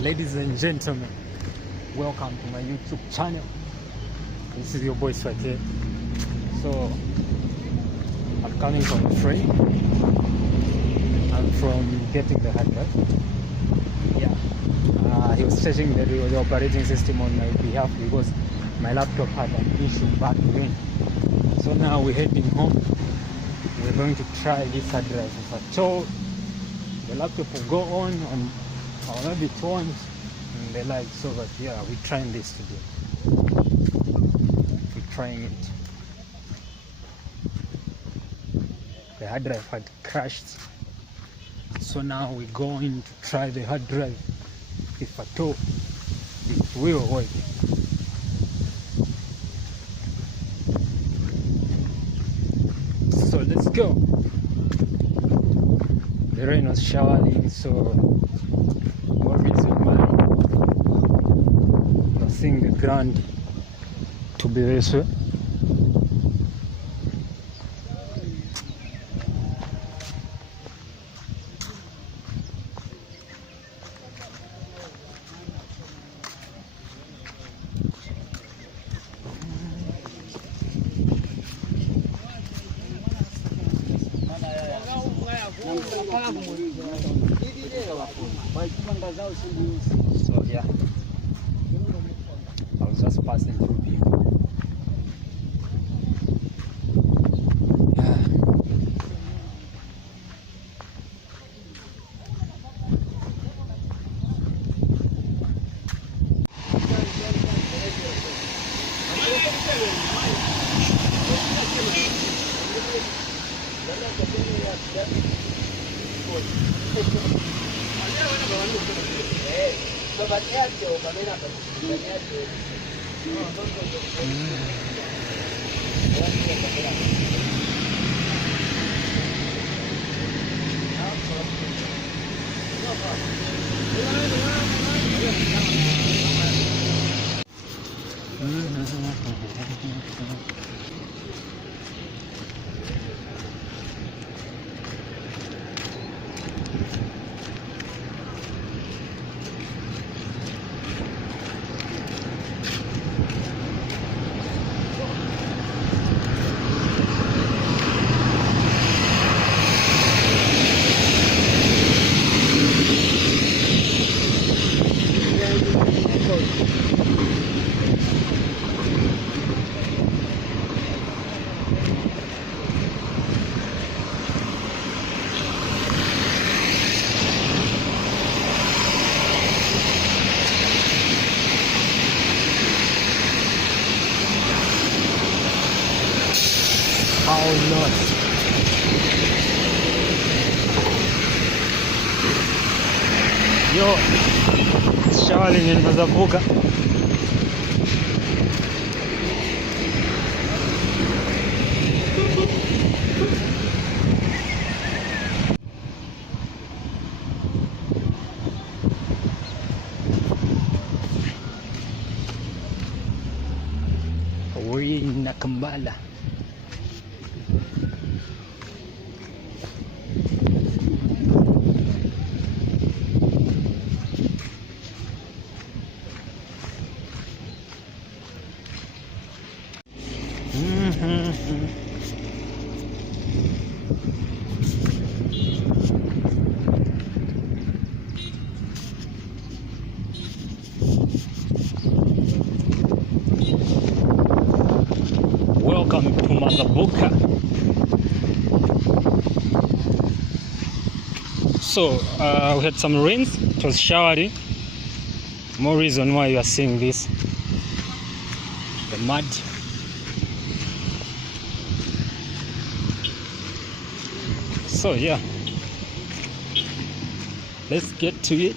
Ladies and gentlemen, welcome to my YouTube channel. This is your boy Swate. So I'm coming from a friend. I'm from getting the hardware. Yeah, he was checking the operating system on my behalf because my laptop had an issue back then. So now we're heading home. We're going to try this hard drive. So the laptop will go on and maybe turns and the light. So but yeah, we're trying this today. We're trying it. The hard drive had crashed. So now we're going to try the hard drive. If at all it will work. So let's go. The rain was showering, so more reason why I think the ground to be this way. So yeah, I was just passing through people. Yeah. Oh Lord. Yo, it's showering in Mazabuka. We're in Nakambala. Welcome to Mazabuka. So we had some rains. It was showering. More reason why you are seeing this. The mud. So yeah, let's get to it.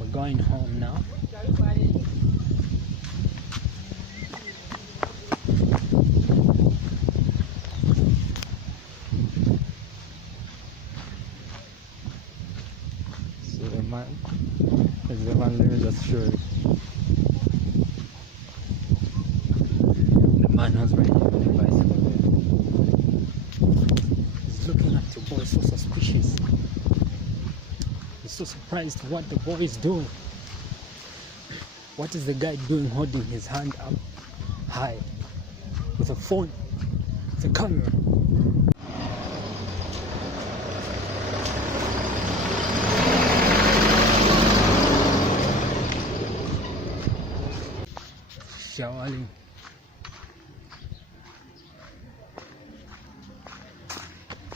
We're going home now. So the man, let me just show you. The man was riding on the bicycle there. He's looking at the boy so suspicious. He's so surprised what the boy is doing. What is the guy doing holding his hand up high with a phone, with a camera? Showering.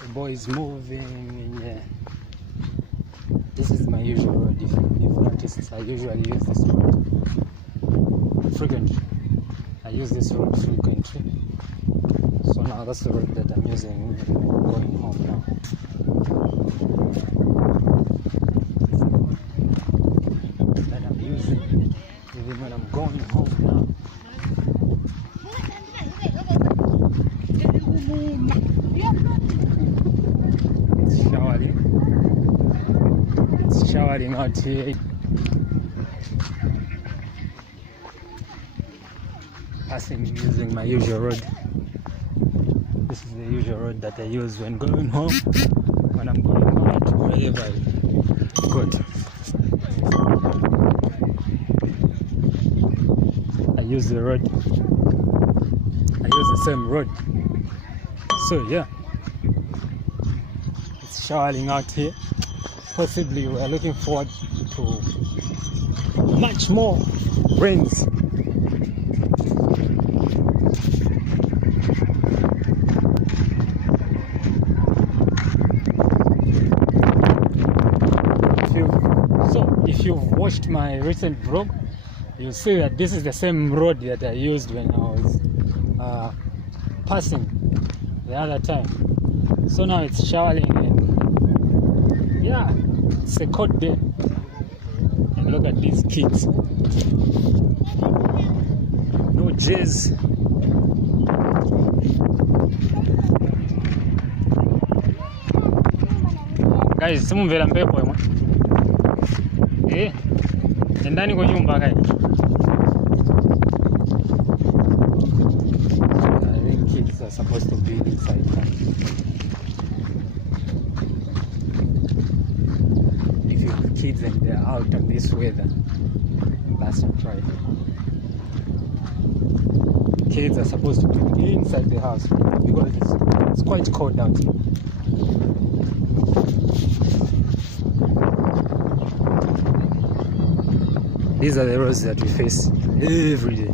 The boy is moving. Yeah. This is my usual road. If you've noticed, I usually use this road frequently. I use this road frequently. So now that's the road that I'm using when I'm going home now. That I'm using even when I'm going home now. It's showering out here. Passing using my usual road. This is the usual road that I use when going home. When I'm going home to wherever I go to. I use the road. I use the same road. So yeah, it's showering out here. Possibly we are looking forward to much more rains. If you've watched my recent vlog, you'll see that this is the same road that I used when I was passing the other time. So now it's showering and yeah, it's a cold day. And look at these kids. No J's. Guys, simumvera mpepo imwe. Ndani kwa nyumba kai. I think kids are supposed to be inside. If you have kids and they're out in this weather, that's not right. Kids are supposed to be inside the house because it's quite cold out here. These are the roads that we face every day,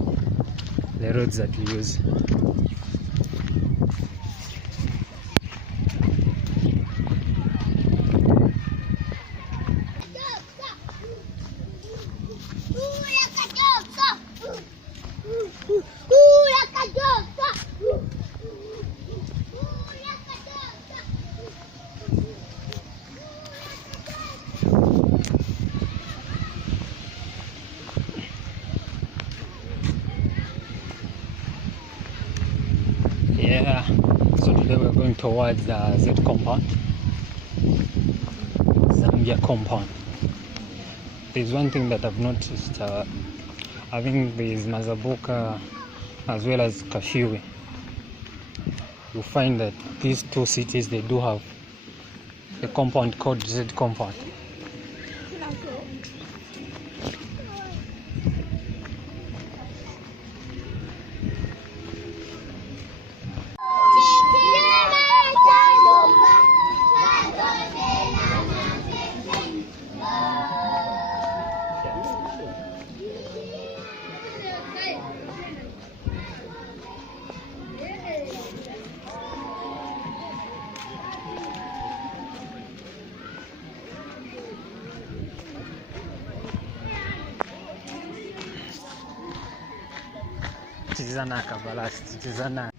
the roads that we use. towards the Z compound, Zambia compound. There's one thing that I've noticed. I think there's Mazabuka as well as Kashiwe. You find that these two cities, they do have a compound called Z compound. Tizana kabalasi, tizana.